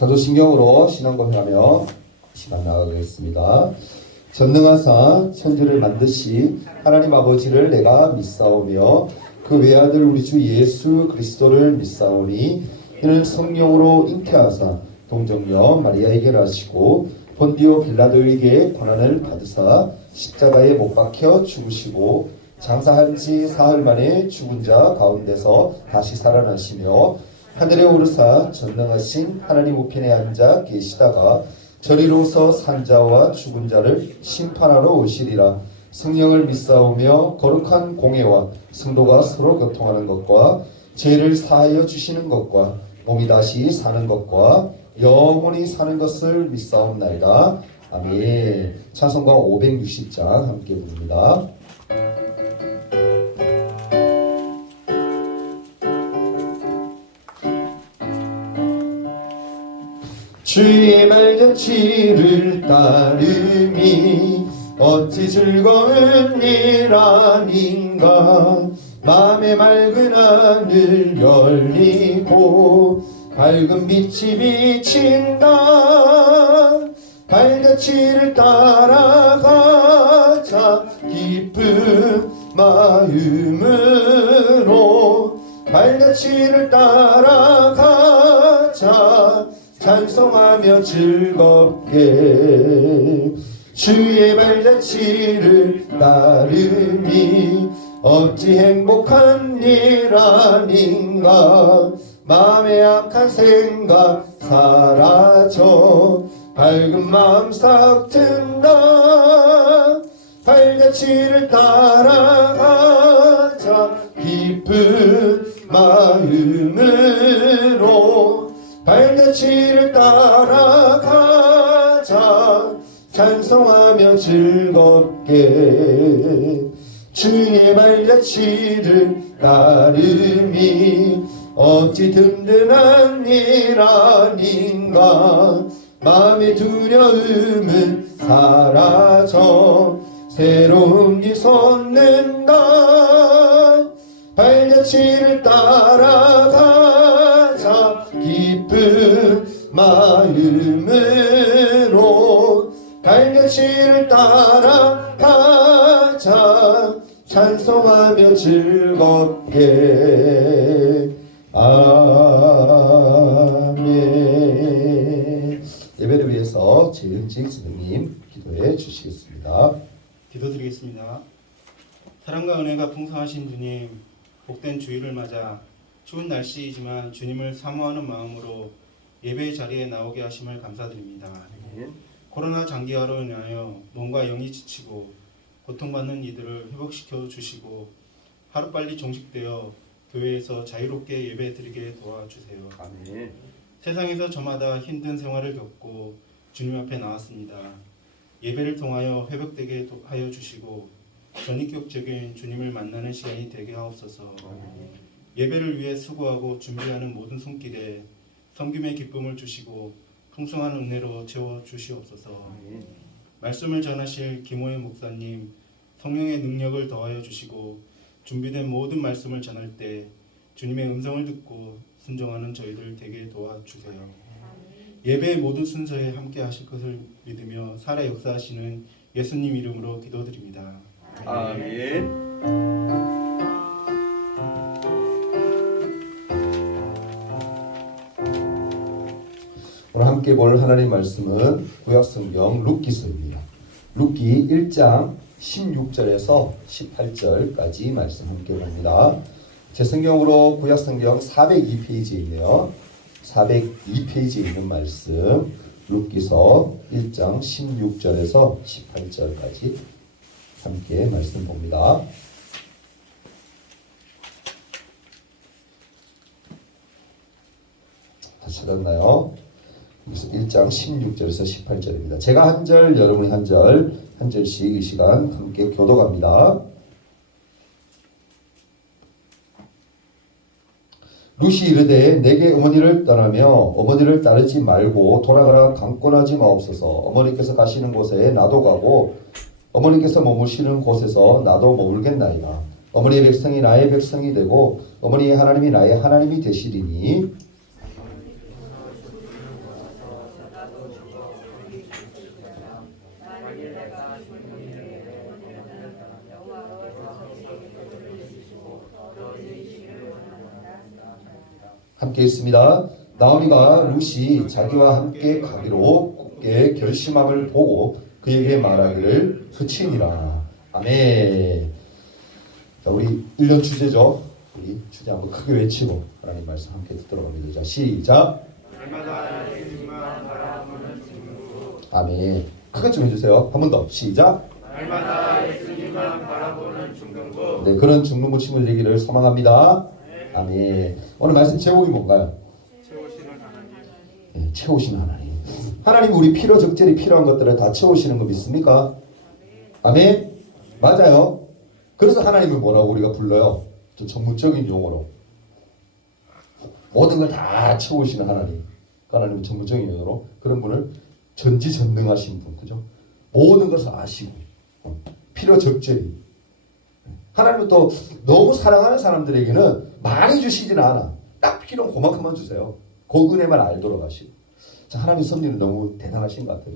사도신경으로 신앙 고백하며 시간 나가겠습니다. 전능하사 천지를 만드시 하나님 아버지를 내가 믿사오며 그 외아들 우리 주 예수 그리스도를 믿사오니 이는 성령으로 잉태하사 동정녀 마리아에게 나시고 본디오 빌라도에게 고난을 받으사 십자가에 못 박혀 죽으시고 장사한 지 사흘 만에 죽은 자 가운데서 다시 살아나시며 하늘에 오르사 전능하신 하나님 우편에 앉아 계시다가 저리로서 산 자와 죽은 자를 심판하러 오시리라. 성령을 믿사오며 거룩한 공회와 성도가 서로 교통하는 것과 죄를 사하여 주시는 것과 몸이 다시 사는 것과 영원히 사는 것을 믿사옵나이다. 아멘. 찬송가 560장 함께 부릅니다. 주의 말잔치를 따름이 어찌 즐거운 일 아닌가. 맘에 맑은 하늘 열리고 밝은 빛이 비친다. 발자취를 따라가자 기쁜 마음으로. 발자취를 따라가자 찬송하며 즐겁게. 주의 발자취를 따름이 어찌 행복한 일 아닌가. 마음의 악한 생각 사라져 밝은 마음 싹 튼다. 발자취를 따라가자 기쁜 마음으로. 발자취를 따라가자 찬송하며 즐겁게. 주의 발자취를 따름이 어찌 든든한 일 아닌가. 마음의 두려움은 사라져 새로운 길 솟는다. 발자취를 따라가자 기쁜 마음으로. 발자취를 따라가자 찬송하며 즐겁게. 아멘. 예배를 위해서 재은직 선생님 기도해 주시겠습니다. 기도드리겠습니다. 사랑과 은혜가 풍성하신 주님, 복된 주일을 맞아 추운 날씨이지만 주님을 사모하는 마음으로 예배의 자리에 나오게 하심을 감사드립니다. 코로나 장기화로 인하여 몸과 영이 지치고 고통받는 이들을 회복시켜 주시고 하루빨리 종식되어 교회에서 자유롭게 예배드리게 도와주세요. 아멘. 세상에서 저마다 힘든 생활을 겪고 주님 앞에 나왔습니다. 예배를 통하여 회복되게 하여 주시고 전인격적인 주님을 만나는 시간이 되게 하옵소서. 예배를 위해 수고하고 준비하는 모든 손길에 섬김의 기쁨을 주시고 풍성한 은혜로 채워 주시옵소서. 말씀을 전하실 김호혜 목사님 성령의 능력을 더하여 주시고 준비된 모든 말씀을 전할 때 주님의 음성을 듣고 순종하는 저희들 되게 도와주세요. 예배의 모든 순서에 함께 하실 것을 믿으며 살아 역사하시는 예수님 이름으로 기도드립니다. 아멘. 오늘 함께 볼 하나님 말씀은 구약성경 룻기서입니다. 룻기 1장 16절에서 18절까지 말씀 함께 봅니다. 제 성경으로 구약성경 402페이지에 있네요. 402페이지에 있는 말씀 룻기서 1장 16절에서 18절까지 함께 말씀 봅니다. 다 찾았나요? 1장 16절에서 18절입니다. 제가 한 절, 여러분이 한 절, 한 절씩 이 시간 함께 교독합니다. 룻이 이르되 내게 어머니를 떠나며 어머니를 따르지 말고 돌아가라 강권하지 마옵소서. 어머니께서 가시는 곳에 나도 가고 어머니께서 머무시는 곳에서 나도 머물겠나이다. 어머니의 백성이 나의 백성이 되고 어머니의 하나님이 나의 하나님이 되시리니 함께 있습니다. 나오미가 룻이 자기와 함께 가기로 굳게 결심함을 보고 그에게 말하기를 그치니라. 아멘. 자, 우리 1년 주제죠. 우리 주제 한번 크게 외치고 하나님 말씀 함께 듣도록 합니다. 자, 시작. 아멘. 크게 좀 해주세요. 한 번 더. 시작. 날마다 예수님만 바라보는 중등부. 네, 그런 중등부 친구들 되기를 소망합니다. 아멘. 오늘 말씀 제목이 뭔가요? 채우시는 하나님. 네, 채우시는 하나님. 하나님 우리 필요 적절히 필요한 것들을 다 채우시는 거 믿습니까? 아멘. 맞아요. 그래서 하나님을 뭐라고 우리가 불러요? 좀 전문적인 용어로 모든 걸 다 채우시는 하나님. 하나님은 전문적인 용어로 그런 분을 전지전능하신 분, 그죠? 모든 것을 아시고 필요 적절히. 하나님은 또 너무 사랑하는 사람들에게는 많이 주시지는 않아. 딱 필요한 그만큼만 주세요. 그 은혜만 알도록 하시고. 자, 하나님 섭리는 너무 대단하신 것 같아요.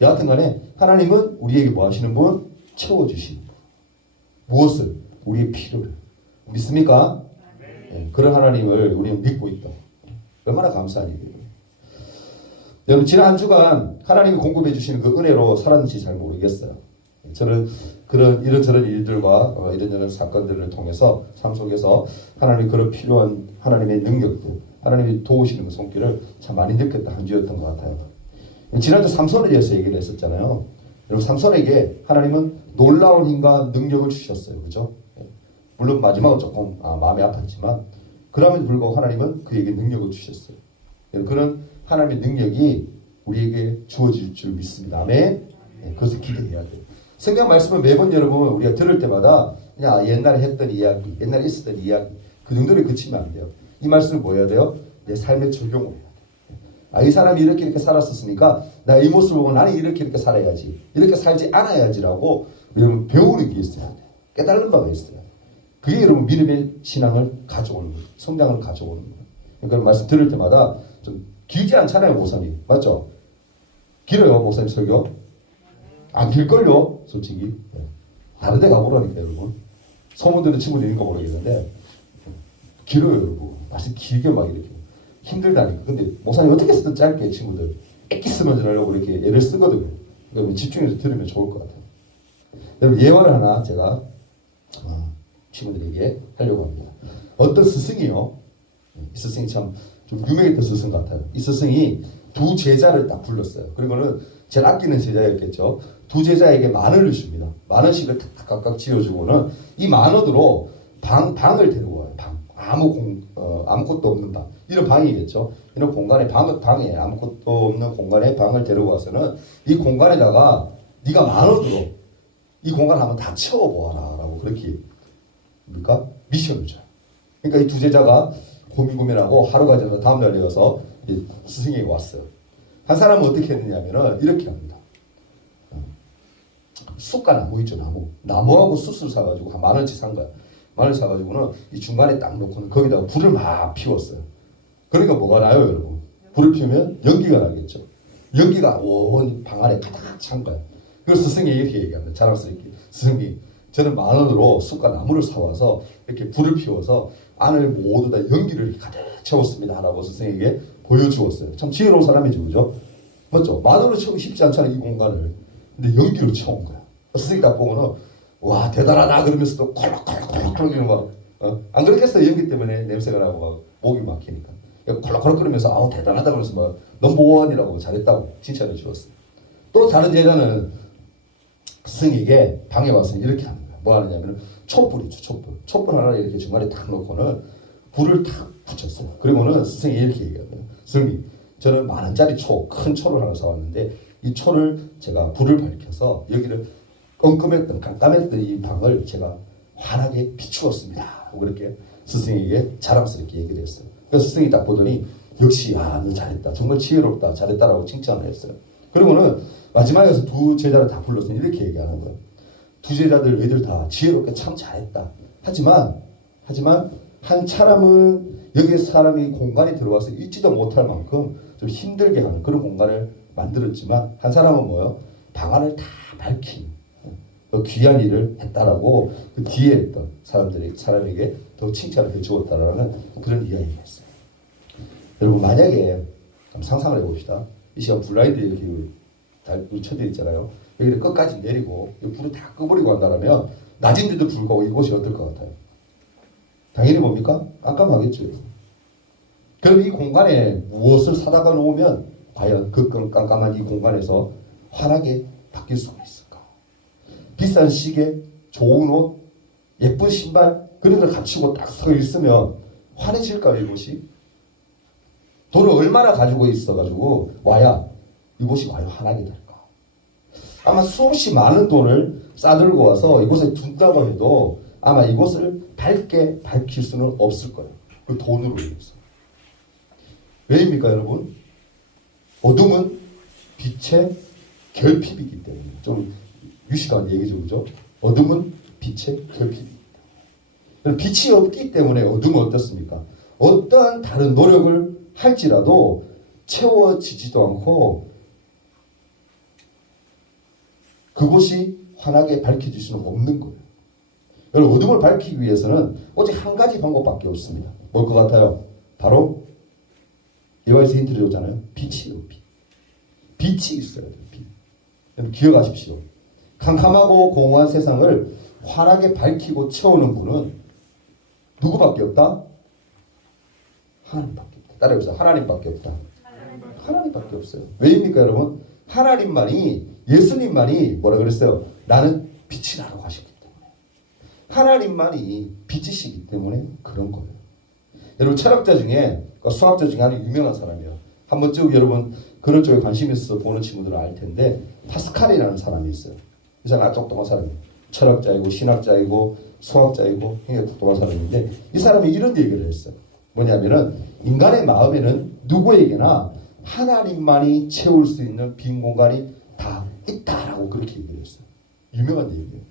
여하튼 간에 하나님은 우리에게 뭐 하시는 분? 채워주시는 분. 무엇을? 우리의 필요를. 믿습니까? 네, 그런 하나님을 우리는 믿고 있다. 얼마나 감사한 일이에요. 여러분 지난 한 주간 하나님이 공급해 주시는 그 은혜로 살았는지 잘 모르겠어요. 저는 그런 이런저런 일들과 이런저런 사건들을 통해서 삶 속에서 하나님이 그런 필요한 하나님의 능력들, 하나님이 도우시는 그 손길을 참 많이 느꼈다 한 주였던 것 같아요. 지난주 삼손에 대해서 얘기를 했었잖아요. 여러분 삼손에게 하나님은 놀라운 힘과 능력을 주셨어요. 그죠? 물론 마지막은 조금 마음이 아팠지만 그럼에도 불구하고 하나님은 그에게 능력을 주셨어요. 그런 하나님의 능력이 우리에게 주어질 줄 믿습니다. 아멘. 네, 그것을 기대해야 돼요. 성경 말씀을 매번 여러분 우리가 들을 때마다 그냥 옛날에 했던 이야기, 옛날에 있었던 이야기 그 정도로 그치면 안 돼요. 이 말씀을 뭐 해야 돼요? 내 삶에 적용을 해야 돼요. 이 사람이 이렇게 살았었으니까 나 이 모습을 보고 나는 이렇게 살아야지, 이렇게 살지 않아야지라고 여러분 배우는 게 있어야 돼요. 깨달은 바가 있어요. 그게 여러분 믿음의 신앙을 가져오는 거예요. 성장을 가져오는 거예요. 그러니까 말씀 들을 때마다 좀 길지 않잖아요, 목사님. 맞죠? 길어요, 목사님 설교? 안 길걸요, 솔직히. 다른 데 가보라니까, 여러분. 소문 듣는 친구들 있는 거 모르겠는데, 길어요, 여러분. 말씀 길게 막 이렇게. 힘들다니까. 근데 목사님 어떻게 쓰든 짧게 친구들. 액기 쓰면서 하려고 이렇게 애를 쓰거든요. 그러니까 집중해서 들으면 좋을 것 같아요. 여러분, 예화를 하나 제가 친구들에게 하려고 합니다. 어떤 스승이요. 이 스승이 참 좀 유명했던 스승 같아요. 이 스승이 두 제자를 딱 불렀어요. 그리고는 제일 아끼는 제자였겠죠. 두 제자에게 10,000원을 줍니다. 10,000원씩을 탁탁 각각 지어주고는 이 10,000원으로 방을 데리고 와요. 방. 아무것도 없는 방. 이런 방이겠죠. 이런 공간에 방에 아무것도 없는 공간에 방을 데리고 와서는 이 공간에다가 네가 10,000원으로 이 공간 한번 다 채워보아라 라고 그렇게 미션을 줘요. 그러니까 이 두 제자가 고민하고 하루가 지나서 다음날 되어서 스승에게 왔어요. 한 사람은 어떻게 했느냐면은 이렇게 합니다. 쑥과 나무 있죠, 나무. 나무하고 숯을 사가지고 한 10,000원치 산 거야. 10,000원 사가지고는 이 중간에 딱 놓고는 거기다가 불을 막 피웠어요. 그러니까 뭐가 나요, 여러분? 불을 피우면 연기가 나겠죠. 연기가 온 방 안에 가득 찬 거야. 그래서 스승이 이렇게 얘기합니다. 자랑스럽게. 스승님, 저는 10,000원으로 쑥과 나무를 사와서 이렇게 불을 피워서 안을 모두 다 연기를 가득 채웠습니다. 라고 스승에게 보여주었어요. 참 지혜로운 사람이죠, 그죠? 맞죠? 10,000원으로 채우기 쉽지 않잖아요, 이 공간을. 근데 연기로 채운 거야. 스승이 딱 보고는 와 대단하다 그러면서도 콜록콜록콜록 막 안 그렇겠어요? 연기 때문에 냄새가 나고 막 목이 막히니까 콜록콜록 끓으면서 아우 대단하다 그러면서 막 넘버원이라고 잘했다고 칭찬을 주었어요. 또 다른 제자는 스승에게 방에 와서 이렇게 하는 거야. 뭐 하느냐면 촛불이죠. 촛불 하나를 이렇게 중간에 탁 놓고는 불을 탁 붙였어요. 그리고는 스승이 이렇게 얘기합니다. 스승님, 저는 10,000원짜리 큰 초를 하나 사왔는데 이 초를 제가 불을 밝혀서 여기를 깜깜했던 이 방을 제가 환하게 비추었습니다. 그렇게 스승에게 자랑스럽게 얘기를 했어요. 그래서 스승이 딱 보더니 역시 너 잘했다. 정말 지혜롭다. 잘했다라고 칭찬을 했어요. 그리고는 마지막에서 두 제자를 다 불러서 이렇게 얘기하는 거예요. 두 제자들 너희들 다 지혜롭게 참 잘했다. 하지만 한 사람은 여기 사람이 공간에 들어와서 있지도 못할 만큼 좀 힘들게 하는 그런 공간을 만들었지만 한 사람은 뭐요? 방 안을 다 밝힌 귀한 일을 했다라고 그 뒤에 있던 사람에게 더 칭찬을 해주었다라는 그런 이야기가 있어요. 여러분 만약에 한번 상상을 해봅시다. 이 시간 블라인드 이렇게 쳐져 있잖아요. 여기를 끝까지 내리고 불을 다 꺼버리고 한다면 낮인데도 불구하고 이곳이 어떨 것 같아요? 당연히 뭡니까? 깜깜하겠죠. 그럼 이 공간에 무엇을 사다가 놓으면 과연 그 깜깜한 이 공간에서 환하게 바뀔 수가 있을까? 비싼 시계, 좋은 옷, 예쁜 신발 그런 걸 갖추고 딱 서 있으면 환해질까요 이곳이? 돈을 얼마나 가지고 있어가지고 와야 이곳이 과연 환하게 될까? 아마 수없이 많은 돈을 싸들고 와서 이곳에 둔다고 해도 아마 이곳을 밝게 밝힐 수는 없을 거예요. 그 돈으로 인해서. 왜입니까 여러분? 어둠은 빛의 결핍이기 때문에. 좀 유식한 얘기죠, 그죠? 어둠은 빛의 결핍이기 때문에. 빛이 없기 때문에 어둠은 어떻습니까? 어떠한 다른 노력을 할지라도 채워지지도 않고 그곳이 환하게 밝혀질 수는 없는 거예요. 여러분 어둠을 밝히기 위해서는 오직 한 가지 방법밖에 없습니다. 뭘 것 같아요? 바로 여호와에서 힌트를 줬잖아요. 빛이요. 빛. 빛이 있어야 돼요. 빛. 여러분 기억하십시오. 캄캄하고 공허한 세상을 환하게 밝히고 채우는 분은 누구밖에 없다? 하나님밖에 없다. 따라해보세요. 하나님밖에 없다. 하나님밖에 없어요. 왜입니까 여러분? 하나님만이 예수님만이 뭐라 그랬어요? 나는 빛이라고 하셨기 때문에. 하나님만이 빛이시기 때문에 그런 거예요. 여러분 철학자 중에 수학자 중에 아주 유명한 사람이에요. 한 번쯤 여러분 그런 쪽에 관심 있어서 보는 친구들은 알 텐데 파스칼이라는 사람이 있어요. 이 사람 아주 똑똑한 사람이에요. 철학자이고 신학자이고 수학자이고 굉장히 똑똑한 사람인데 이 사람이 이런 얘기를 했어요. 뭐냐면은 인간의 마음에는 누구에게나 하나님만이 채울 수 있는 빈 공간이 다 있다라고 그렇게 얘기를 했어요. 유명한 얘기예요.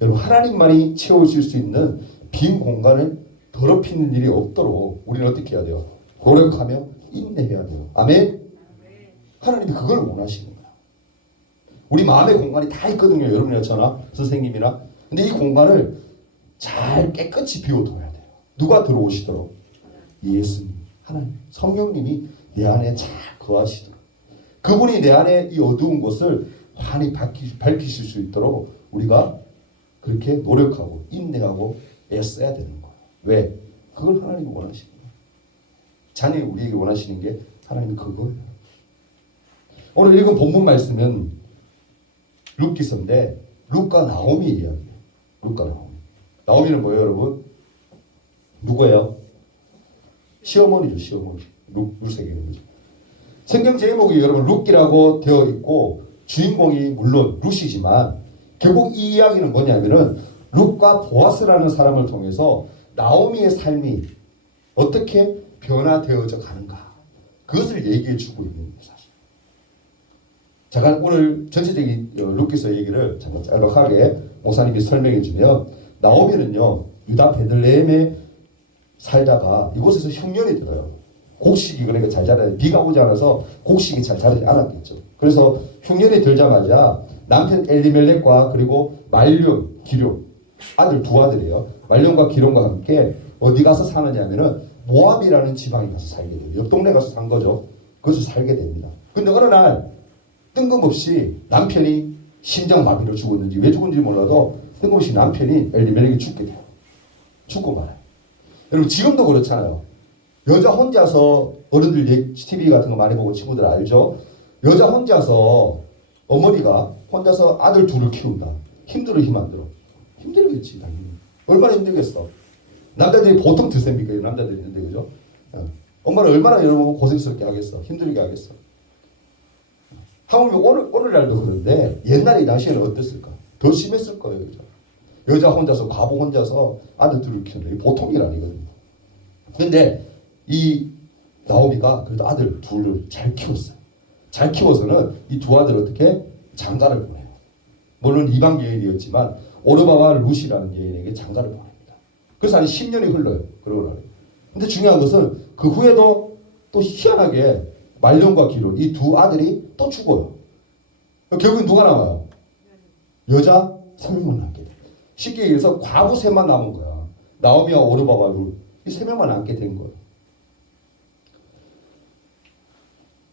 여러분 하나님만이 채우실 수 있는 빈 공간을 더럽히는 일이 없도록 우리는 어떻게 해야 돼요? 노력하며 인내해야 돼요. 아멘? 하나님이 그걸 원하시는 거야. 우리 마음의 공간이 다 있거든요. 여러분이나 저나 선생님이나. 근데 이 공간을 잘 깨끗이 비워둬야 돼요. 누가 들어오시도록? 예수님, 하나님, 성령님이 내 안에 잘 거하시도록. 그분이 내 안에 이 어두운 곳을 환히 밝히실 수 있도록 우리가 그렇게 노력하고 인내하고 애써야 되는 거예요. 왜? 그걸 하나님이 원하시는 거예요. 자녀이 우리에게 원하시는 게 하나님이 그거예요. 오늘 읽은 본문 말씀은 룻기서인데 룻과 나오미 이야기예요. 룻과 나오미. 나오미는 뭐예요 여러분? 누구예요? 시어머니죠. 시어머니. 룻에게는 거죠. 성경 제목이 여러분 룻기라고 되어 있고 주인공이 물론 룻이지만 결국 이 이야기는 뭐냐면은 룻과 보아스라는 사람을 통해서 나오미의 삶이 어떻게 변화되어져 가는가 그것을 얘기해 주고 있는 거예요. 사실. 잠깐 오늘 전체적인 룻기서 얘기를 잠깐 짤막하게 목사님이 설명해 주면 나오미는요 유다 베들레헴에 살다가 이곳에서 흉년이 들어요. 곡식이 그러니까 잘 자라요. 비가 오지 않아서 곡식이 잘 자라지 않았겠죠. 그래서 흉년이 들자마자 남편 엘리멜렉과 그리고 말륜, 기룡 아들 두 아들이에요. 말륜과 기룡과 함께 어디 가서 사느냐면은 모압이라는 지방에 가서 살게 돼요. 옆 동네 가서 산 거죠. 그것을 살게 됩니다. 근데 어느 날 뜬금없이 남편이 심장마비로 죽었는지 왜 죽은지 몰라도 뜬금없이 남편이 엘리멜렉이 죽게 돼요. 죽고 말아요. 여러분 지금도 그렇잖아요. 여자 혼자서 어른들 TV 같은 거 많이 보고 친구들 알죠? 여자 혼자서 어머니가 혼자서 아들 둘을 키운다. 힘들어 힘 안 들어? 힘들겠지 당연히. 얼마나 힘들겠어. 남자들이 보통 드셉니까? 남자들이 있는데 그죠? 엄마는 얼마나 여러분 고생스럽게 하겠어. 힘들게 하겠어. 하물며 오늘날도 그런데 옛날에 이 당시에는 어땠을까? 더 심했을 거예요. 그죠? 여자 혼자서 과부 혼자서 아들 둘을 키우는 게 보통 일 아니거든요. 근데 이 나오미가 그래도 아들 둘을 잘 키웠어요. 잘 키워서는 이 두 아들 어떻게 장가를 보내요. 물론 이방 여인이었지만 오르바와 룻이라는 여인에게 장가를 보냅니다. 그래서 한 10년이 흘러요. 그러고 나요. 근데 중요한 것은 그 후에도 또 희한하게 말론과 기론 이 두 아들이 또 죽어요. 결국엔 누가 남아요? 여자 3명만 남게 돼요. 쉽게 얘기해서 과부 셋만 남은 거야. 나오미와 오르바와 룻 이 3명만 남게 된 거예요.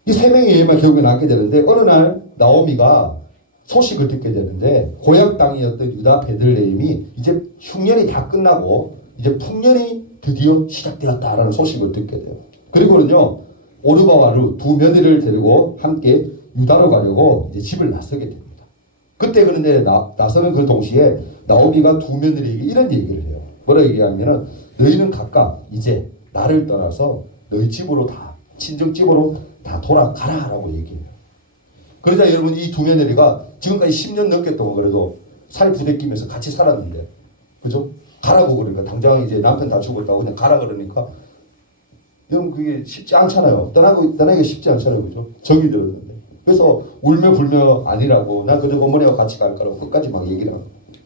이 세 명의 여인만 결국에 낳게 되는데 어느 날 나오미가 소식을 듣게 되는데 고향 땅이었던 유다 베들레헴이 이제 흉년이 다 끝나고 이제 풍년이 드디어 시작되었다라는 소식을 듣게 돼요. 그리고는요 오르바와 루 두 며느리를 데리고 함께 유다로 가려고 이제 집을 나서게 됩니다. 그때 그런데 나서는 그 동시에 나오미가 두 며느리에게 이런 얘기를 해요. 뭐라 얘기하면은 너희는 각각 이제 나를 떠나서 너희 집으로 다 친정집으로 다 돌아가라라고 얘기해요. 그러자 여러분 이 두 며느리가 지금까지 10년 넘게 동안 그래도 살 부대끼면서 같이 살았는데 그죠? 가라고 그러니까 당장 이제 남편 다 죽었다고 그냥 가라 그러니까 여러분 그게 쉽지 않잖아요. 떠나기가 쉽지 않잖아요. 그죠? 정이 들었는데 그래서 울며 불며 아니라고 나 그저 어머니와 같이 갈 거라고 끝까지 막 얘기를 하고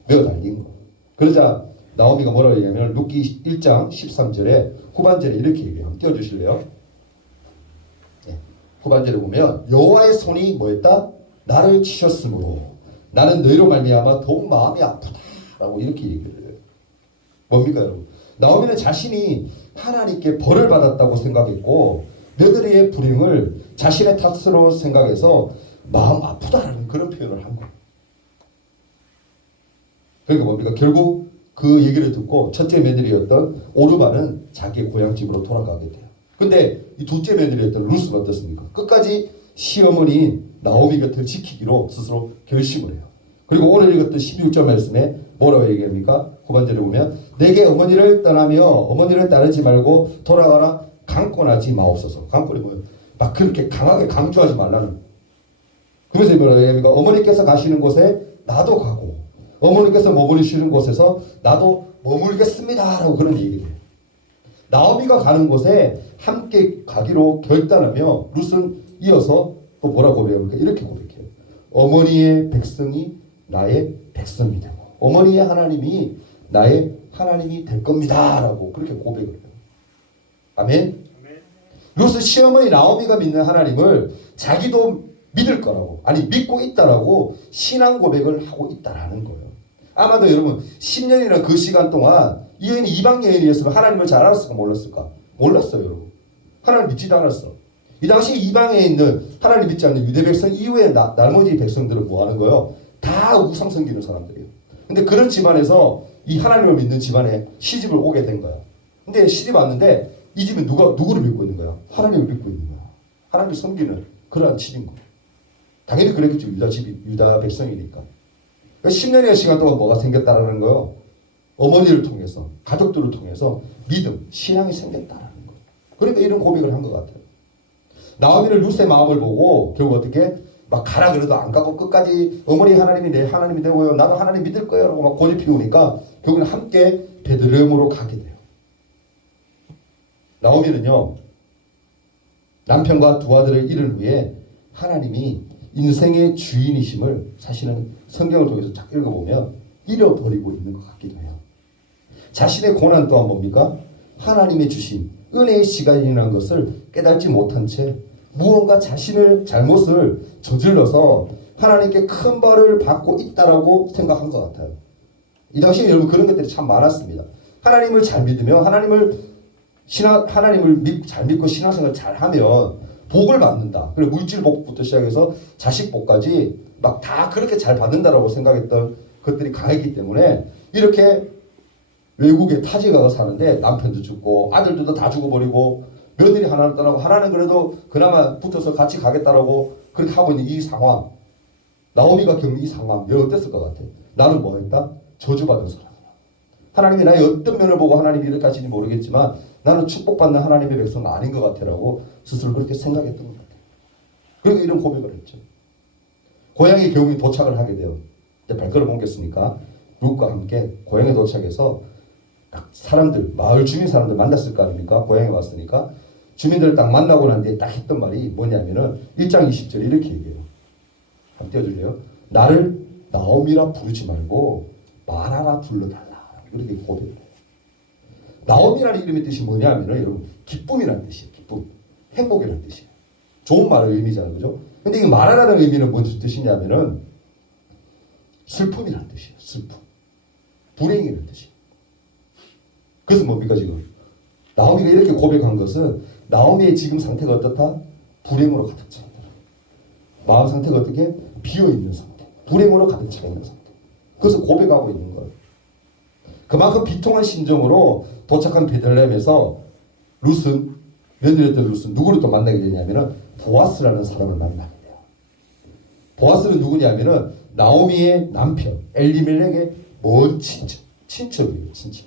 메어 달린 거. 그러자 나오미가 뭐라고 얘기하면 룻기 1장 13절에 후반절에 이렇게 얘기해요. 한번 띄워주실래요? 네. 후반절에 보면 여호와의 손이 뭐였다? 나를 치셨으므로 나는 너희로 말미암아 더욱 마음이 아프다라고 이렇게 얘기를 해요. 뭡니까 여러분? 나오미는 자신이 하나님께 벌을 받았다고 생각했고 며느리의 불행을 자신의 탓으로 생각해서 마음 아프다라는 그런 표현을 한 거예요. 그러니까 뭡니까? 결국 그 얘기를 듣고 첫째 며느리였던 오르바는 자기의 고향집으로 돌아가게 돼요. 근데 이 둘째 며느리였던 루스는 어떻습니까? 끝까지 시어머니 나오미 곁을 지키기로 스스로 결심을 해요. 그리고 오늘 읽었던 16절 말씀에 뭐라고 얘기합니까? 후반절에 보면 내게 어머니를 떠나며 어머니를 따르지 말고 돌아가라 강권하지 마옵소서. 강권이 뭐예요? 막 그렇게 강하게 강조하지 말라는. 그래서 뭐라고 얘기합니까? 어머니께서 가시는 곳에 나도 가고 어머니께서 머무르시는 곳에서 나도 머물겠습니다 라고 그런 얘기를 해요. 나오미가 가는 곳에 함께 가기로 결단하며 룻은 이어서 또 뭐라고 고백합니까? 이렇게 고백해요. 어머니의 백성이 나의 백성이 되고 어머니의 하나님이 나의 하나님이 될 겁니다 라고 그렇게 고백을 해요. 아멘. 룻은 시어머니 나오미가 믿는 하나님을 자기도 믿을 거라고 아니 믿고 있다라고 신앙 고백을 하고 있다라는 거예요. 아마도 여러분 10년이나 그 시간 동안 이 여인이 이방 여인이었으면 하나님을 잘 알았을까 몰랐을까? 몰랐어요 여러분. 하나님 믿지도 않았어. 이 당시 이방에 있는 하나님 믿지 않는 유대 백성 이후에 나머지 백성들은 뭐 하는 거예요? 다 우상 섬기는 사람들이에요. 근데 그런 집안에서 이 하나님을 믿는 집안에 시집을 오게 된 거야. 근데 시집 왔는데 이 집은 누구를 믿고 있는 거야? 하나님을 믿고 있는 거야. 하나님을 섬기는 그러한 집인 거야. 당연히 그랬겠죠. 유다 백성이니까. 10년의 시간 동안 뭐가 생겼다라는 거요. 어머니를 통해서 가족들을 통해서 믿음, 신앙이 생겼다라는 거예요. 그러니까 이런 고백을 한 것 같아요. 나오미는 룻의 마음을 보고 결국 어떻게 막 가라 그래도 안 가고 끝까지 어머니 하나님이 내 하나님이 되고요. 나도 하나님 믿을 거예요. 라고 막 고집 피우니까 결국은 함께 베들레헴으로 가게 돼요. 나오미는요. 남편과 두 아들을 잃은 후에 하나님이 인생의 주인이심을 사실은 성경을 통해서 쫙 읽어보면 잃어버리고 있는 것 같기도 해요. 자신의 고난 또한 뭡니까? 하나님의 주신 은혜의 시간이라는 것을 깨닫지 못한 채 무언가 자신을 잘못을 저질러서 하나님께 큰 벌을 받고 있다라고 생각한 것 같아요. 이 당시에 여러분 그런 것들이 참 많았습니다. 하나님을 잘 믿으며 하나님을 잘 믿고 신앙생활 잘 하면 복을 받는다. 그리고 물질 복부터 시작해서 자식 복까지 막 다 그렇게 잘 받는다라고 생각했던 것들이 강했기 때문에 이렇게 외국에 타지에 가서 사는데 남편도 죽고 아들들도 다 죽어버리고 며느리 하나를 떠나고 하나는 그래도 그나마 붙어서 같이 가겠다라고 그렇게 하고 있는 이 상황, 나오미가 겪는 이 상황, 여러분 어땠을 것 같아요? 나는 뭐 했다? 저주받은 사람이야. 하나님이 나의 어떤 면을 보고 하나님이 이렇게 하시는지 모르겠지만 나는 축복받는 하나님의 백성 아닌 것 같아라고 스스로 그렇게 생각했던 것 같아요. 그리고 이런 고백을 했죠. 고향에 겨우 도착을 하게 돼요. 발걸음 옮겼으니까 룻과 함께 고향에 도착해서 사람들, 마을 주민 사람들 만났을 거 아닙니까? 고향에 왔으니까 주민들을 딱 만나고 난 뒤에 딱 했던 말이 뭐냐면은 1장 20절 이렇게 얘기해요. 한번 띄워줄래요? 나를 나오미라 부르지 말고 마라라 불러달라. 이렇게 고백을 해요. 나오미라는 이름의 뜻이 뭐냐면은 여러분 기쁨이라는 뜻이에요. 기쁨, 행복이라는 뜻이에요. 좋은 말의 의미잖아요, 그죠? 근데 이 마라라는 의미는 무슨 뜻이냐면은 슬픔이라는 뜻이에요. 슬픔, 불행이라는 뜻이에요. 그래서 뭡니까 지금? 나오미가 이렇게 고백한 것은 나오미의 지금 상태가 어떻다? 불행으로 가득 차 있더라. 마음 상태가 어떻게? 비어있는 상태. 불행으로 가득 차 있는 상태. 그래서 고백하고 있는 거예요. 그만큼 비통한 심정으로 도착한 베들레헴에서 룻은, 며느리였던 룻은 누구를 또 만나게 되냐면은 보아스라는 사람을 만나게 돼요. 보아스는 누구냐면은 나오미의 남편 엘리멜렉의 먼 친척이에요. 친척.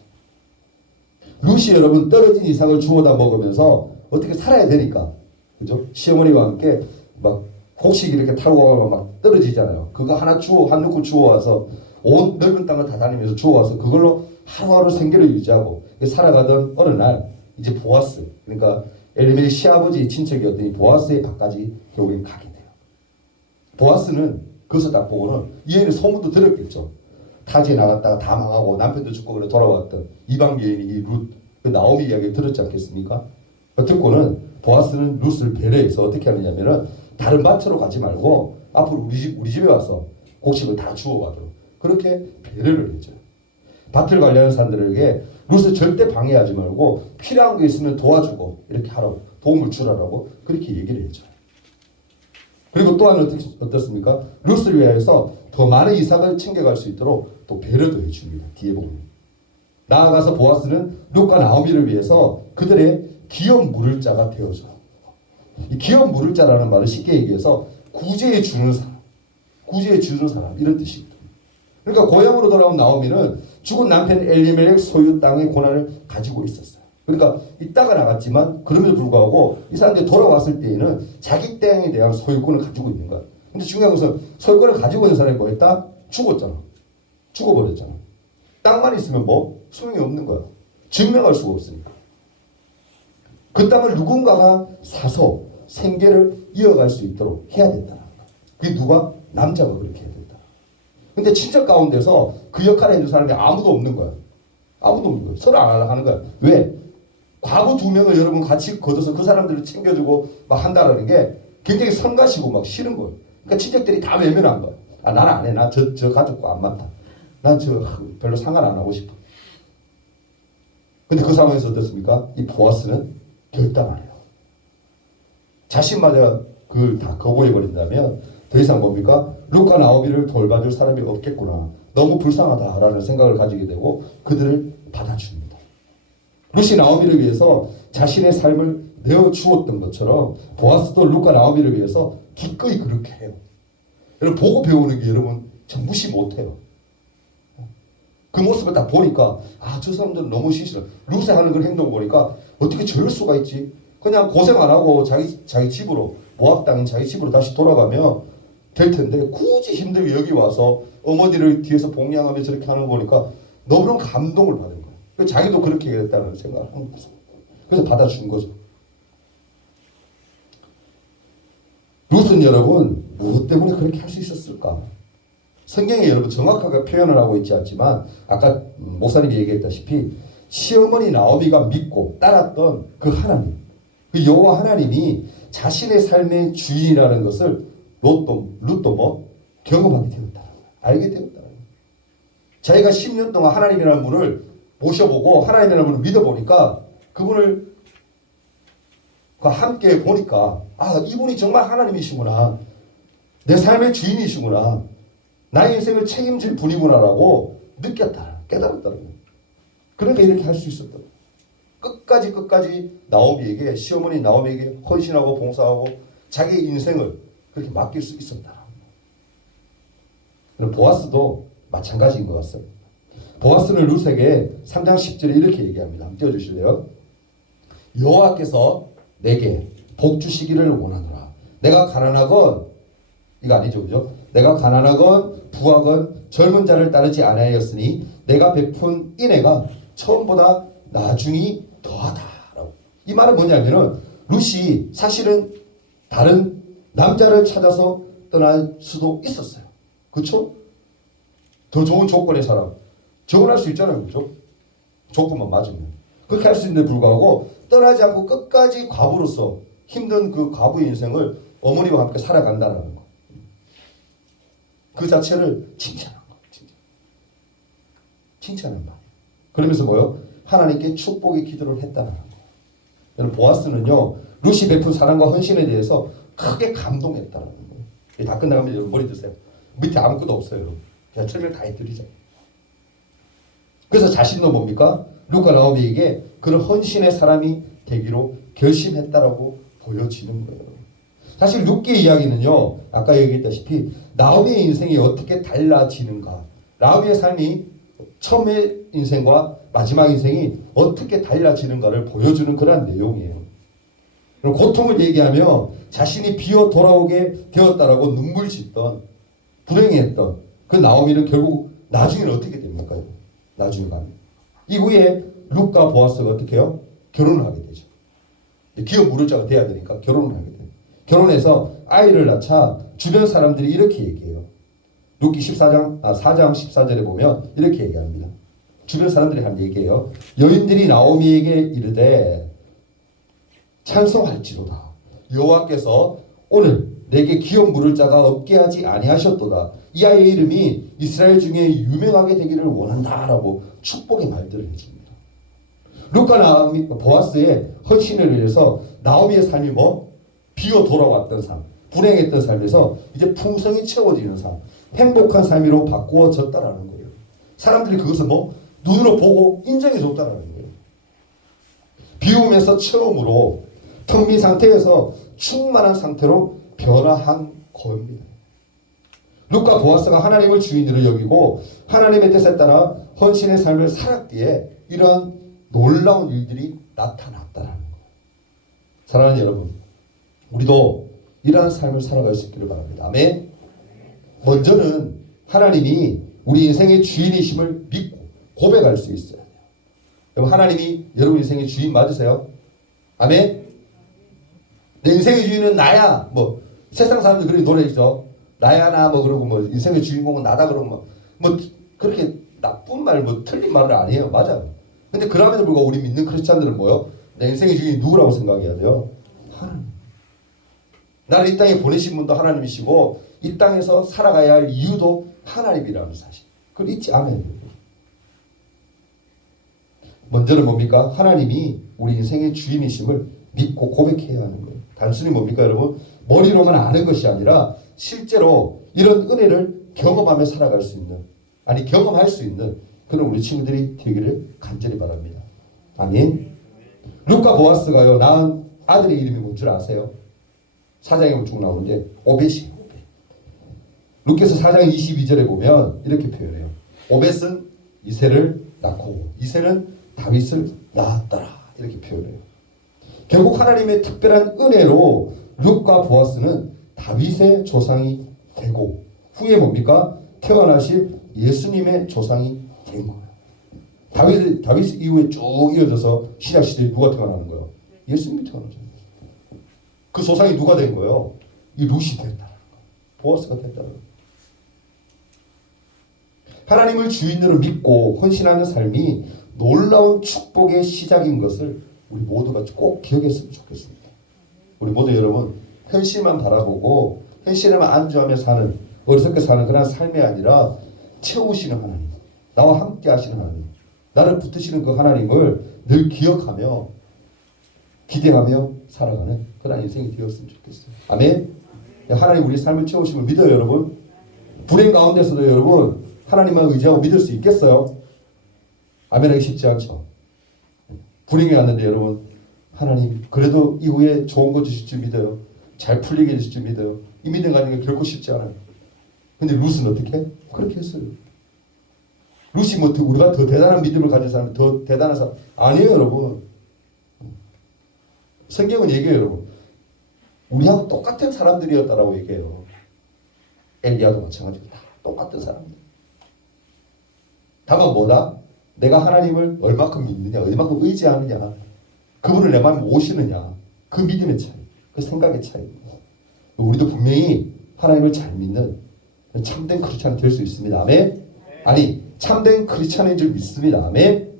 룻이 여러분 떨어진 이삭을 주워다 먹으면서 어떻게 살아야 되니까, 그죠? 시어머니와 함께 막 곡식 이렇게 타고 가면 막 떨어지잖아요. 그거 하나 한 누구 주워와서 온 넓은 땅을 다 다니면서 주워와서 그걸로 하루하루 생계를 유지하고 살아가던 어느 날 이제 보아스, 그러니까 엘리멜렉 시아버지 친척이었더니 보아스의 밭까지 결국엔 가게 돼요. 보아스는 그것을 딱 보고는 이 여인의 소문도 들었겠죠. 타지에 나갔다가 다 망하고 남편도 죽고 그래 돌아왔던 이방 여인이 이 룻, 그 나오미 이야기를 들었지 않겠습니까? 듣고는 보아스는 룻을 배려해서 어떻게 하느냐면은 다른 밭으로 가지 말고 앞으로 우리 집에 와서 곡식을 다 주워가도록 그렇게 배려를 해줘요. 밭을 관리하는 사람들에게 룻을 절대 방해하지 말고 필요한 게 있으면 도와주고 이렇게 하라고, 도움을 주라고 그렇게 얘기를 해줘요. 그리고 또한 어떻습니까? 룻을 위하여서 더 많은 이삭을 챙겨갈 수 있도록 또 배려도 해줍니다. 뒤에 보면. 나아가서 보아스는 룻과 나오미를 위해서 그들의 기업 물을 자가 되어줘요. 이 기업 물을 자라는 말을 쉽게 얘기해서 구제해 주는 사람, 구제해 주는 사람 이런 뜻입니다. 그러니까 고향으로 돌아온 나오미는 죽은 남편 엘리멜렉 소유 땅의 고난을 가지고 있었어요. 그러니까 있다가 나갔지만 그럼에도 불구하고 이 사람들이 돌아왔을 때에는 자기 땅에 대한 소유권을 가지고 있는 거야. 근데 중요한 것은 소유권을 가지고 있는 사람이 뭐였다? 죽었잖아. 죽어버렸잖아. 땅만 있으면 뭐 소용이 없는 거야. 증명할 수가 없으니까. 그 땅을 누군가가 사서 생계를 이어갈 수 있도록 해야 된다는 거야. 그게 누가? 남자가 그렇게 해야 된다. 근데 친척 가운데서 그 역할을 해준 사람이 아무도 없는 거야. 아무도 없는 거야. 서로 안 하는 거야. 왜? 과부 2명을 여러분 같이 걷어서 그 사람들을 챙겨주고 막 한다는 게 굉장히 성가시고 막 싫은 거예요. 그러니까 친척들이 다 외면한 거야. 아, 나는 안 해. 난 저 가족과 안 맞다. 난 별로 상관 안 하고 싶어. 근데 그 상황에서 어떻습니까? 이 보아스는 결단을 해요. 자신마저 그걸 다 거부해버린다면 더 이상 뭡니까? 룻과 나오미를 돌봐줄 사람이 없겠구나. 너무 불쌍하다라는 생각을 가지게 되고 그들을 받아줍니다. 룻이 나오미를 위해서 자신의 삶을 내어주었던 것처럼 보아스도 룻과 나오미를 위해서 기꺼이 그렇게 해요. 여러분 보고 배우는 게 여러분 참 무시 못해요. 그 모습을 딱 보니까 아, 저 사람들은 너무 시시해. 룻이 하는 그 행동 보니까 어떻게 저럴 수가 있지? 그냥 고생 안 하고 자기 집으로, 모압 땅인 자기 집으로 다시 돌아가면 될 텐데 굳이 힘들게 여기 와서 어머니를 뒤에서 봉양하며 저렇게 하는 거 보니까 너무너무 감동을 받은 거예요. 그래서 자기도 그렇게 해야겠다는 생각을 한 거죠. 그래서 받아준 거죠. 룻은 여러분 무엇 때문에 그렇게 할 수 있었을까? 성경에 여러분 정확하게 표현을 하고 있지 않지만 아까 목사님이 얘기했다시피 시어머니 나오미가 믿고 따랐던 그 하나님, 그 여호와 하나님이 자신의 삶의 주인이라는 것을 룻도 뭐 경험하게 되었다, 알게 되었다. 자기가 10년 동안 하나님이라는 분을 모셔보고 하나님이라는 분을 믿어보니까 그분을 함께 보니까 아, 이분이 정말 하나님이시구나, 내 삶의 주인이시구나, 나의 인생을 책임질 분이구나라고 느꼈다, 깨달았다는 거예요. 그러니까 이렇게 할 수 있었다. 끝까지 나오미에게, 시어머니 나오미에게 헌신하고 봉사하고 자기 인생을 그렇게 맡길 수 있었다. 보아스도 마찬가지인 것 같습니다. 보아스는 룻에게 3장 10절에 이렇게 얘기합니다. 한번 띄워주실래요? 여호와께서 내게 복 주시기를 원하노라. 내가 가난하건, 이거 아니죠, 그죠? 내가 가난하건 부하건 젊은 자를 따르지 아니하였으니 내가 베푼 인애가 처음보다 나중이 더하다라고. 이 말은 뭐냐면은 룻이 사실은 다른 남자를 찾아서 떠날 수도 있었어요. 그렇죠? 더 좋은 조건의 사람 정원할 수 있잖아요, 그렇죠? 조건만 맞으면 그렇게 할 수 있는데 불구하고 떠나지 않고 끝까지 과부로서 힘든 그 과부의 인생을 어머니와 함께 살아간다는 거. 그 자체를 칭찬한 거. 칭찬한 말. 그러면서 뭐요? 하나님께 축복의 기도를 했다는 거. 여러분 보아스는요 룻이 베푼 사랑과 헌신에 대해서 크게 감동했다는 거예요. 다 끝나가면 여러분 머리 드세요. 밑에 아무것도 없어요. 그냥 설명 다 해드리죠. 그래서 자신도 뭡니까? 룻과 나오미에게 그런 헌신의 사람이 되기로 결심했다라고 보여지는 거예요. 사실 룻의 이야기는요, 아까 얘기했다시피 나오미의 인생이 어떻게 달라지는가, 나오미의 삶이 처음의 인생과 마지막 인생이 어떻게 달라지는가를 보여주는 그런 내용이에요. 고통을 얘기하며 자신이 비어 돌아오게 되었다라고 눈물 짓던, 불행했던 그 나오미는 결국 나중에는 어떻게 됩니까? 나중에 가면 이후에 룻과 보아스가 어떻게 해요? 결혼을 하게 되죠. 기업 무르자가 돼야 되니까 결혼을 하게 돼요. 결혼해서 아이를 낳자 주변 사람들이 이렇게 얘기해요. 룻기 4장 14절에 보면 이렇게 얘기합니다. 주변 사람들이 한 얘기예요. 여인들이 나오미에게 이르되 찬송할지로다. 여호와께서 오늘 내게 기업 물을 자가 없게 하지 아니하셨도다. 이 아이의 이름이 이스라엘 중에 유명하게 되기를 원한다라고 축복의 말들을 해줍니다. 룻과 나오미, 보아스의 헌신을 위해서 나오미의 삶이 비어 돌아왔던 삶, 불행했던 삶에서 이제 풍성이 채워지는 삶, 행복한 삶으로 바꾸어졌다라는 거예요. 사람들이 그것을 눈으로 보고 인정해 줬다라는 거예요. 비움에서 처음으로 텅 빈 상태에서 충만한 상태로 변화한 겁니다. 룻과 보아스가 하나님을 주인으로 여기고 하나님의 뜻에 따라 헌신의 삶을 살았기에 이러한 놀라운 일들이 나타났다라는 거예요. 사랑하는 여러분, 우리도 이러한 삶을 살아갈 수 있기를 바랍니다. 아멘. 먼저는 하나님이 우리 인생의 주인이심을 믿고 고백할 수 있어요. 여러분, 하나님이 여러분 인생의 주인 맞으세요? 아멘. 내 인생의 주인은 나야. 세상 사람들 그렇게 노래죠. 나야 나 그러고 인생의 주인공은 나다 그러고 그렇게 나쁜 말 틀린 말을 아니에요. 맞아요. 근데 그럼에도 불구하고 우리 믿는 크리스찬들은 뭐요? 내 인생의 주인이 누구라고 생각해야 돼요? 하나님. 나를 이 땅에 보내신 분도 하나님이시고 이 땅에서 살아가야 할 이유도 하나님이라는 사실. 그걸 잊지 않아야 돼요. 먼저는 뭡니까? 하나님이 우리 인생의 주인이심을 믿고 고백해야 하는 거예요. 단순히 뭡니까 여러분? 머리로만 아는 것이 아니라 실제로 이런 은혜를 경험하며 살아갈 수 있는, 경험할 수 있는 그런 우리 친구들이 되기를 간절히 바랍니다. 아멘. 룻과 보아스가요 낳은 아들의 이름이 뭔 줄 아세요? 4장에 쭉 나오는데 오벳이에요. 룻께서 4장 22절에 보면 이렇게 표현해요. 오벳은 이새를 낳고 이새는 다윗을 낳았더라. 이렇게 표현해요. 결국 하나님의 특별한 은혜로 룻과 보아스는 다윗의 조상이 되고 후에 뭡니까? 태어나실 예수님의 조상이 된 거예요. 다윗 이후에 쭉 이어져서 신약 시대에 누가 태어나는 거예요? 예수님이 태어나죠. 그 조상이 누가 된 거예요? 이 룻이 됐다. 보아스가 됐다. 하나님을 주인으로 믿고 헌신하는 삶이 놀라운 축복의 시작인 것을 우리 모두가 꼭 기억했으면 좋겠습니다. 우리 모두 여러분 현실만 바라보고 현실에만 안주하며 사는, 어리석게 사는 그런 삶이 아니라 채우시는 하나님, 나와 함께 하시는 하나님, 나를 붙드시는 그 하나님을 늘 기억하며 기대하며 살아가는 그런 인생이 되었으면 좋겠어요. 아멘. 하나님 우리 삶을 채우심을 믿어요. 여러분 불행 가운데서도 여러분 하나님만 의지하고 믿을 수 있겠어요? 아멘하기 쉽지 않죠. 불행이 왔는데 여러분 하나님 그래도 이후에 좋은 거 주실 줄 믿어요. 잘 풀리게 해주실 줄 믿어요. 이 믿음 가지는 게 결코 쉽지 않아요. 근데 룻은 어떻게? 그렇게 했어요. 룻이 우리가 더 대단한 믿음을 가진 사람, 더 대단한 사람 아니에요. 여러분 성경은 얘기해요. 여러분 우리하고 똑같은 사람들이었다라고 얘기해요. 엘리야도 마찬가지고 다 똑같은 사람들. 다만 뭐다? 내가 하나님을 얼마큼 믿느냐, 얼마큼 의지하느냐, 그분을 내 마음에 모시느냐, 그 믿음의 차이, 그 생각의 차이. 우리도 분명히 하나님을 잘 믿는 참된 크리스찬이 될 수 있습니다. 아멘. 아니 참된 크리스찬인 줄 믿습니다. 아멘.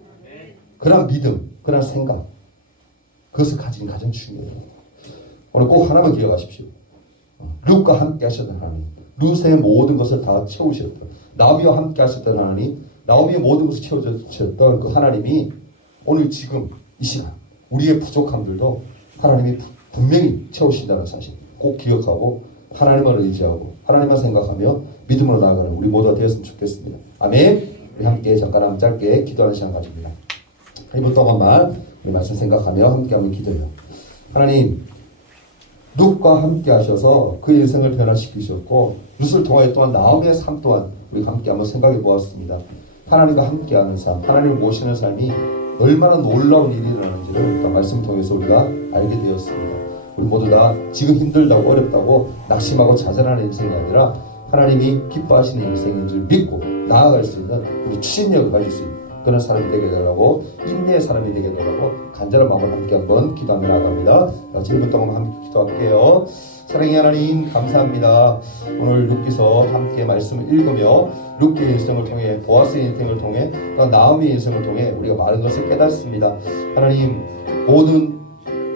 그런 믿음, 그런 생각, 그것을 가진 가장 중요해요. 오늘 꼭 하나만 기억하십시오. 룻과 함께 하셨던 하나님, 룻의 모든 것을 다 채우셨던, 나오미와 함께 하셨던 하나님, 나오미의 모든 것을 채워주셨던 그 하나님이 오늘 지금 이 시간 우리의 부족함들도 하나님이 분명히 채우신다는 사실 꼭 기억하고 하나님을 의지하고 하나님만 생각하며 믿음으로 나아가는 우리 모두가 되었으면 좋겠습니다. 아멘. 우리 함께 잠깐 한번 짧게 기도하는 시간 가집니다. 1분 동안만 우리 말씀 생각하며 함께 한번 기도해요. 하나님, 룻과 함께 하셔서 그 인생을 변화시키셨고 룻을 통하여 또한 나오미의 삶 또한 우리가 함께 한번 생각해 보았습니다. 하나님과 함께하는 삶, 하나님을 모시는 삶이 얼마나 놀라운 일이 일어나는지를 또 말씀을 통해서 우리가 알게 되었습니다. 우리 모두 다 지금 힘들다고 어렵다고 낙심하고 좌절하는 인생이 아니라 하나님이 기뻐하시는 인생인 줄 믿고 나아갈 수 있는 우리 추진력을 가질 수 있는 그런 사람이 되게 되라고 인내의 사람이 되게 되라고 간절한 마음을 함께 한번 기도하며 나아갑니다. 1분 동안 함께 기도할게요. 사랑의 하나님 감사합니다. 오늘 룻기서 함께 말씀을 읽으며 룻기의 인생을 통해 보아스의 인생을 통해 또 나오미의 인생을 통해 우리가 많은 것을 깨닫습니다. 하나님 모든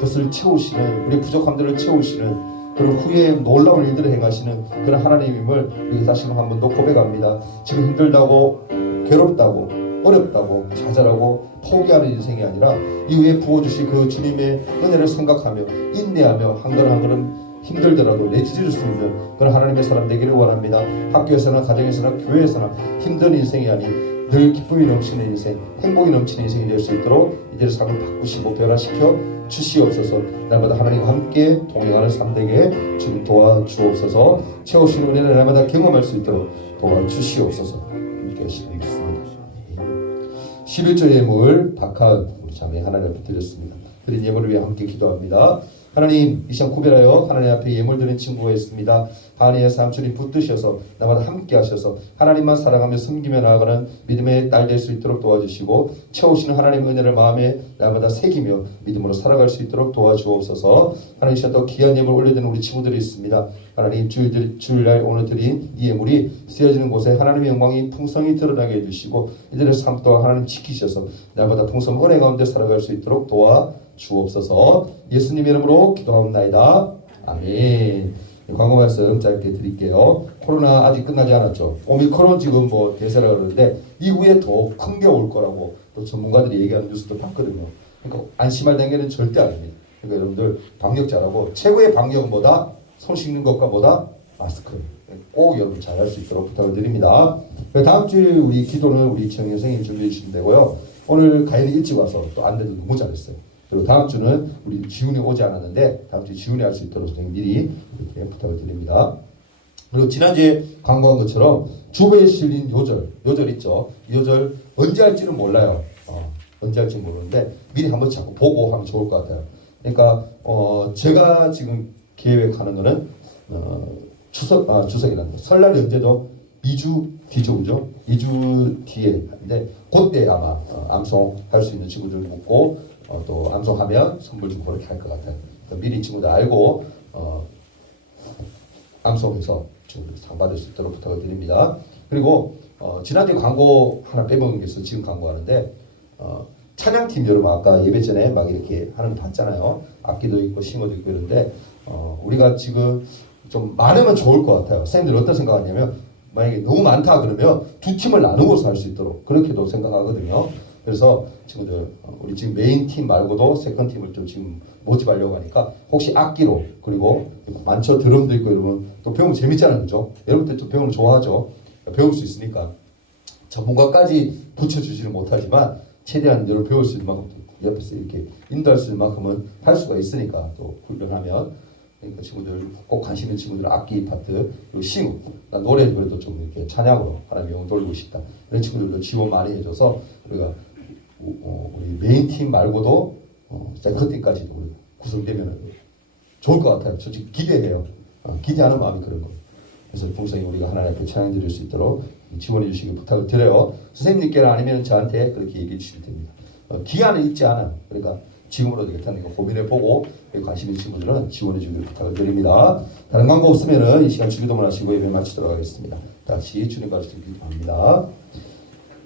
것을 채우시는 우리 부족함들을 채우시는 그런 후에 놀라운 일들을 행하시는 그런 하나님임을 우리 다시 한 번 더 고백합니다. 지금 힘들다고 괴롭다고 어렵다고 좌절하고 포기하는 인생이 아니라 이후에 부어주실 그 주님의 은혜를 생각하며 인내하며 한 걸음 한 걸음 힘들더라도 내치질 수 있는 그런 하나님의 사람 되기를 원합니다. 학교에서나 가정에서나 교회에서나 힘든 인생이 아닌 늘 기쁨이 넘치는 인생, 행복이 넘치는 인생이 될 수 있도록 이들의 삶을 바꾸시고 변화시켜 주시옵소서. 날마다 하나님과 함께 동행하는 삶 되게 주님 도와주옵소서. 채우시는 은혜를 날마다 경험할 수 있도록 도와주시옵소서. 함께 하시겠습니다. 11조 예물 박하은 우리 자매 하나님 앞에 드렸습니다. 드린 예물을 위해 함께 기도합니다. 하나님 이 시간 구별하여 하나님 앞에 예물 드린 친구가 있습니다. 하나님의 삶 주님 붙드셔서 나마다 함께 하셔서 하나님만 사랑하며 섬기며 나아가는 믿음의 딸 될 수 있도록 도와주시고 채우시는 하나님의 은혜를 마음에 날마다 새기며 믿음으로 살아갈 수 있도록 도와주옵소서. 하나님 이 시간 또 귀한 예물 올려드리는 우리 친구들이 있습니다. 하나님 주일날 오늘 드린 이 예물이 쓰여지는 곳에 하나님의 영광이 풍성히 드러나게 해주시고 이들의 삶 또한 하나님 지키셔서 날마다 풍성 은혜 가운데 살아갈 수 있도록 도와주옵소서. 예수님 이름으로 기도하옵나이다. 아멘. 광고 말씀 짧게 드릴게요. 코로나 아직 끝나지 않았죠. 오미크론 지금 뭐 대세라 그러는데 이후에 더 큰 게 올 거라고 또 전문가들이 얘기하는 뉴스도 봤거든요. 그러니까 안심할 단계는 절대 아닙니다. 그러니까 여러분들 방역 잘하고 최고의 방역은 뭐다? 손 씻는 것과 뭐다? 마스크. 꼭 여러분 잘할 수 있도록 부탁을 드립니다. 다음 주에 우리 기도는 우리 이청 선생님 준비해 주시면 되고요. 오늘 가연이 일찍 와서 또 안내도 너무 잘했어요. 그리고 다음 주는 우리 지훈이 오지 않았는데 다음 주에 지훈이 할 수 있도록 선생님 미리 이렇게 부탁을 드립니다. 그리고 지난주에 광고한 것처럼 주보에 실린 요절 있죠. 이 요절 언제 할지는 몰라요. 언제 할지 모르는데 미리 한번 자꾸 보고 하면 좋을 것 같아요. 그러니까 제가 지금 계획하는 거는 추석이란다. 설날이 언제죠? 2주 뒤죠, 그죠? 2주 뒤에 근데 그때 아마 암송할 수 있는 친구들 묻고 또 암송하면 선물 주고 그렇게 할 것 같아요. 미리 친구들 알고 암송해서 상 받을 수 있도록 부탁을 드립니다. 그리고 지난주에 광고 하나 빼먹은 게 있어서 지금 광고하는데 찬양팀 여러분 아까 예배 전에 막 이렇게 하는 거 봤잖아요. 악기도 있고 싱어도 있고 이런데 우리가 지금 좀 많으면 좋을 것 같아요. 선생님들 어떤 생각하냐면 만약에 너무 많다 그러면 두 팀을 나누어서 할 수 있도록 그렇게도 생각하거든요. 그래서 친구들 우리 지금 메인 팀 말고도 세컨 팀을 좀 지금 모집하려고 하니까 혹시 악기로 그리고 많죠. 드럼도 있고 여러분 또 배우면 재밌잖아요, 그죠? 여러분들 또 배우는 좋아하죠. 배울 수 있으니까 전문가까지 붙여주지는 못하지만 최대한 여러분 배울 수 있는 만큼 옆에서 이렇게 인도할 수 있는 만큼은 할 수가 있으니까 또 훈련하면 그러니까 친구들 꼭 관심 있는 친구들 악기 파트 그리고 싱어 나 노래 그래도 좀 이렇게 찬양으로 하나님 영 돌리고 싶다 이런 친구들도 지원 많이 해줘서 우리가 우리 메인 팀 말고도 세컨 팀까지도 구성되면 좋을 것 같아요. 솔직히 기대해요. 기대하는 마음이 그런 거예요. 그래서 풍성히 우리가 하나님 앞에 찬양 드릴 수 있도록 지원해 주시기 부탁을 드려요. 선생님께나 아니면 저한테 그렇게 얘기해 주시면 됩니다. 기한은 있지 않아요. 그러니까 지금으로도 되겠다는 거 고민해보고 관심 있는 친구들은 지원해 주기를 부탁을 드립니다. 다른 광고 없으면은 이 시간 주기도문 하시고 예배 마치도록 하겠습니다. 다시 주님 가르쳐 기도합니다.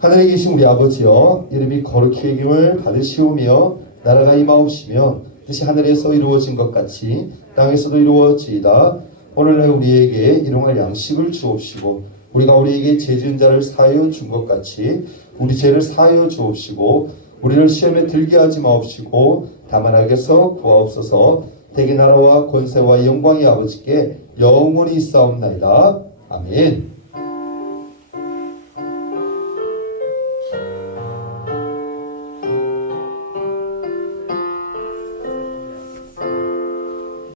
하늘에 계신 우리 아버지여 이름이 거룩히 여김을 받으시오며 나라가 임하옵시며 뜻이 하늘에서 이루어진 것 같이 땅에서도 이루어지이다. 오늘날 우리에게 일용할 양식을 주옵시고 우리가 우리에게 죄 지은 자를 사하여 준 것 같이 우리 죄를 사하여 주옵시고 우리를 시험에 들게 하지 마옵시고 다만 악에서 구하옵소서. 대개 나라와 권세와 영광이 아버지께 영원히 있사옵나이다. 아멘.